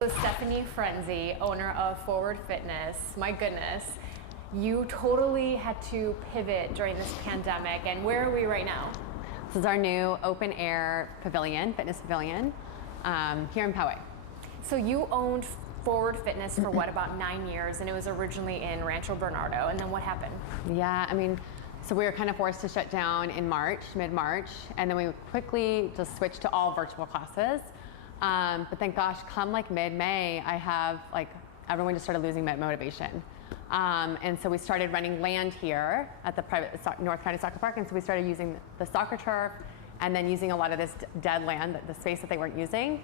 So Stephanie Firenze, owner of FWRD Fitness, my goodness, you totally had to pivot during this pandemic, and where are we right now? This is our new open air pavilion, fitness pavilion, here in Poway. So you owned FWRD Fitness for what, about 9 years, and it was originally in Rancho Bernardo, and then what happened? Yeah, I mean, so we were kind of forced to shut down in March, mid-March, and then we quickly just switched to all virtual classes. But then gosh, come like mid-May, everyone just started losing motivation. And so we started renting land here at the private North County Soccer Park, and so we started using the soccer turf and then using a lot of this dead land, the space that they weren't using,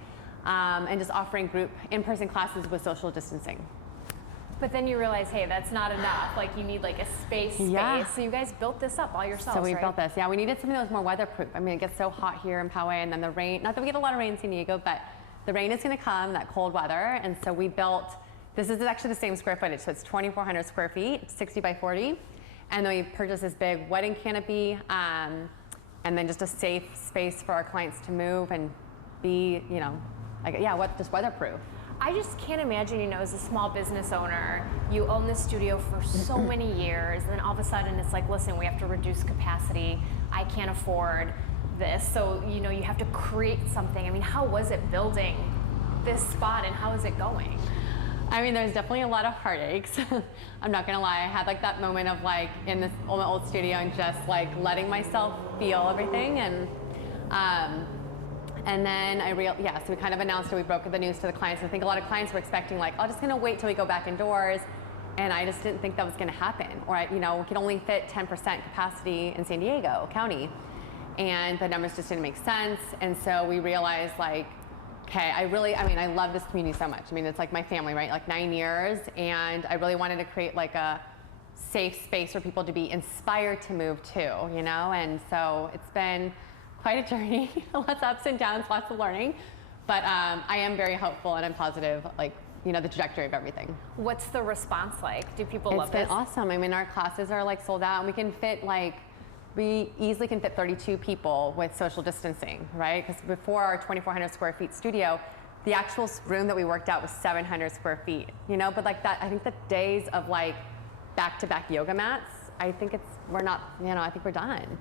and just offering group in-person classes with social distancing. But then you realize, hey, that's not enough. Like, you need like a space. Yeah. So you guys built this up all yourselves, So we right? built this. Yeah, we needed something that was more weatherproof. I mean, it gets so hot here in Poway, and then the rain, not that we get a lot of rain in San Diego, but the rain is going to come, that cold weather. And so we built, this is actually the same square footage. So it's 2,400 square feet, 60 by 40. And then we purchased this big wedding canopy, and then just a safe space for our clients to move and be, just weatherproof. I just can't imagine, as a small business owner, you own this studio for so many years, and then all of a sudden it's like, listen, we have to reduce capacity. I can't afford this. So, you have to create something. I mean, how was it building this spot, and how is it going? I mean, there's definitely a lot of heartaches. I'm not gonna lie. I had like that moment of like in this old studio and just like letting myself feel everything, and then so we kind of announced it, we broke the news to the clients. I think a lot of clients were expecting like, I'm just gonna wait till we go back indoors. And I just didn't think that was gonna happen. Or, we could only fit 10% capacity in San Diego County. And the numbers just didn't make sense. And so we realized like, okay, I love this community so much. I mean, it's like my family, right? Like 9 years. And I really wanted to create like a safe space for people to be inspired to move to, And so it's been quite a journey, lots of ups and downs, lots of learning, but I am very hopeful and I'm positive, the trajectory of everything. What's the response like? Do people love this? It's been awesome. I mean, our classes are like sold out, and we can fit we easily can fit 32 people with social distancing, right? Because before our 2,400 square feet studio, the actual room that we worked out was 700 square feet, but like that, I think the days of like back-to-back yoga mats, I think we're done.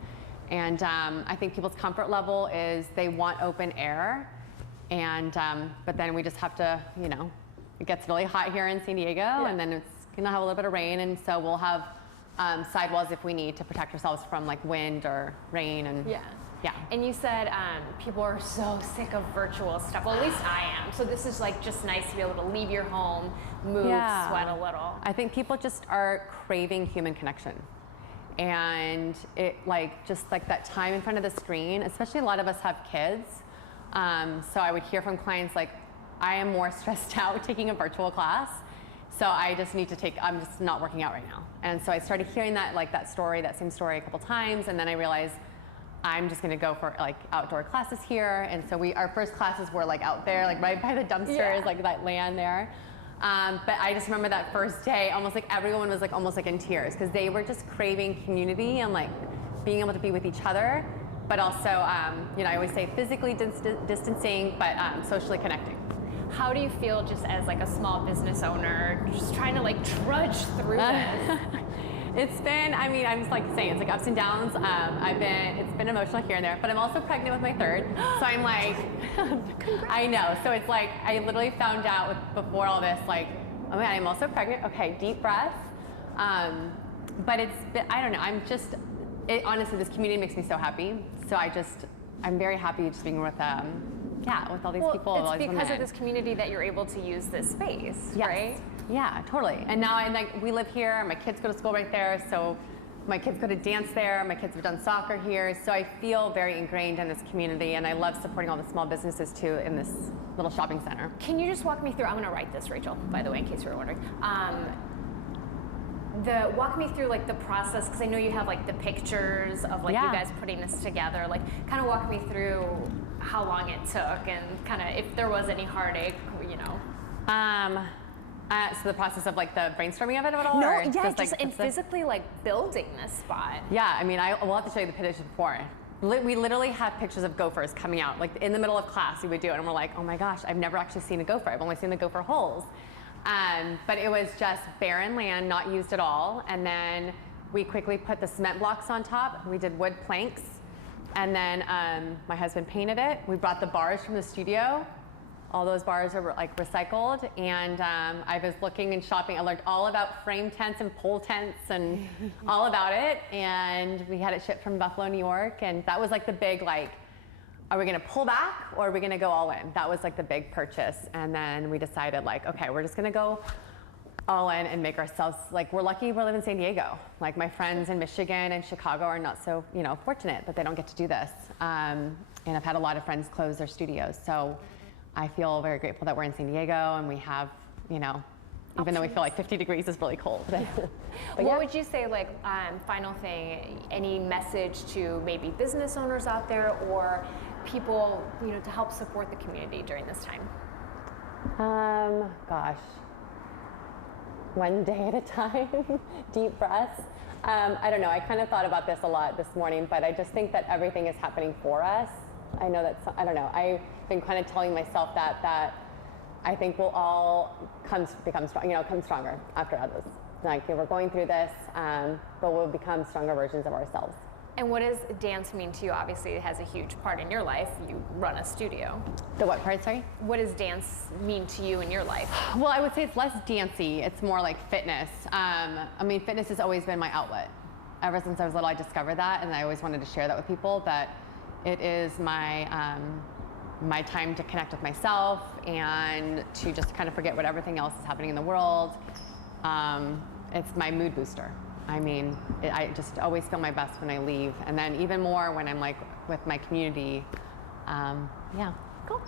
And I think people's comfort level is they want open air, and but then we just have to, it gets really hot here in San Diego, and then it's gonna have a little bit of rain, and so we'll have sidewalls if we need to protect ourselves from like wind or rain, and yeah. And you said people are so sick of virtual stuff. Well, at least I am. So this is like just nice to be able to leave your home, move, sweat a little. I think people just are craving human connection. And it just that time in front of the screen, especially a lot of us have kids. So I would hear from clients like, I am more stressed out taking a virtual class. So I just need to I'm just not working out right now. And so I started hearing that same story a couple times. And then I realized I'm just gonna go for outdoor classes here. And so our first classes were out there, right by the dumpsters, that land there. But I just remember that first day, almost everyone was almost in tears, because they were just craving community and being able to be with each other, but also, I always say physically distancing, but socially connecting. How do you feel just as a small business owner, just trying to trudge through this? It's been, I'm just saying, it's ups and downs. It's been emotional here and there, but I'm also pregnant with my third. So I'm I know. So it's I literally found out before all this, oh my God, I'm also pregnant. Okay, deep breath. But it's been, I don't know, honestly, this community makes me so happy. So I'm very happy just being with with all these people. It's because of this community that you're able to use this space, yes. Right? Yeah, totally. And now we live here. My kids go to school right there, so my kids go to dance there. My kids have done soccer here, so I feel very ingrained in this community, and I love supporting all the small businesses too in this little shopping center. Can you just walk me through? I'm going to write this, Rachel, by the way, in case you were wondering. Walk me through the process, because I know you have the pictures of you guys putting this together. Kind of walk me through how long it took, and kind of if there was any heartache, So the process of the brainstorming of it at all? No, or yeah, just physically building this spot. Yeah, I mean, we'll have to show you the pictures before. We literally have pictures of gophers coming out, like in the middle of class we would do it, and we're like, oh my gosh, I've never actually seen a gopher. I've only seen the gopher holes. But it was just barren land, not used at all. And then we quickly put the cement blocks on top. We did wood planks. And then my husband painted it. We brought the bars from the studio. All those bars are like recycled. And I was looking and shopping. I learned all about frame tents and pole tents and all about it. And we had it shipped from Buffalo, New York. And that was like the big, like, are we gonna pull back or are we gonna go all in? That was like the big purchase. And then we decided like, okay, we're just gonna go all in and make ourselves, like, we're lucky we live in San Diego. Like my friends in Michigan and Chicago are not so, fortunate that they don't get to do this. And I've had a lot of friends close their studios. So I feel very grateful that we're in San Diego and we have, even though we feel like 50 degrees is really cold. What would you say, like, final thing, any message to maybe business owners out there or people, to help support the community during this time? Gosh, one day at a time, deep breaths. I don't know, I kind of thought about this a lot this morning, but I just think that everything is happening for us. I know that, I don't know, I've been kind of telling myself that I think we'll all become strong, come stronger after others. Like, we're going through this, but we'll become stronger versions of ourselves. And what does dance mean to you? Obviously, it has a huge part in your life. You run a studio. The what part, sorry? What does dance mean to you in your life? Well, I would say it's less dancey. It's more like fitness. Fitness has always been my outlet. Ever since I was little, I discovered that, and I always wanted to share that with people, that it is my, my time to connect with myself and to just kind of forget what everything else is happening in the world. It's my mood booster. I just always feel my best when I leave, and then even more when I'm like with my community. Yeah. Cool.